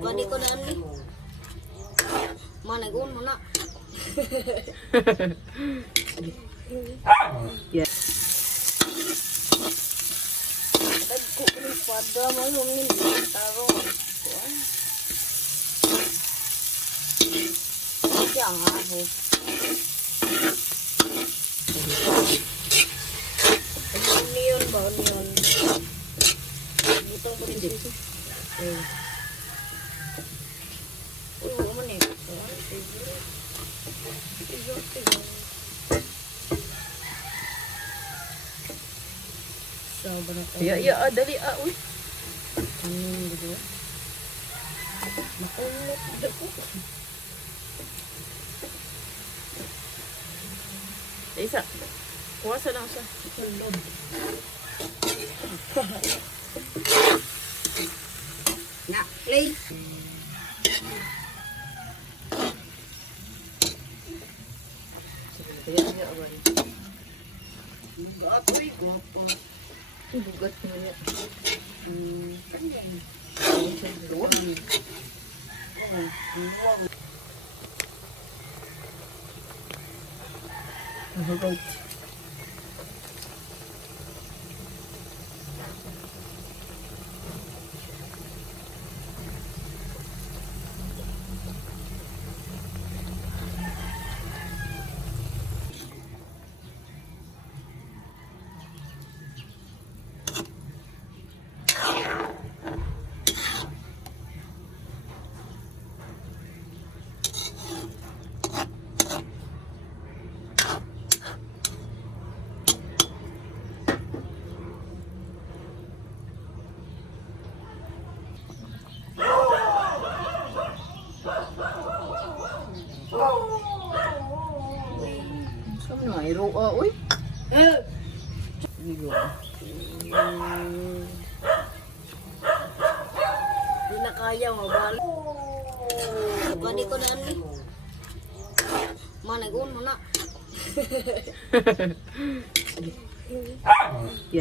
Pwede ko na ani. Managun mo na. Yeah. Dagko ni pada mo yung taro. Yang ako. Onion ba onion? Butang pa din. Uy, mo ni. Ya, dali uy. Gitu. Makulot dako. Isa. Kuwasa lang siya. Na, play. Ya, abang. Gatoy ko po. Bugat mo niya. Right. Kamu na iro uy. Iyo. Di na kaya mabal. Pwede ko na ani. Managun mo na. Yeah.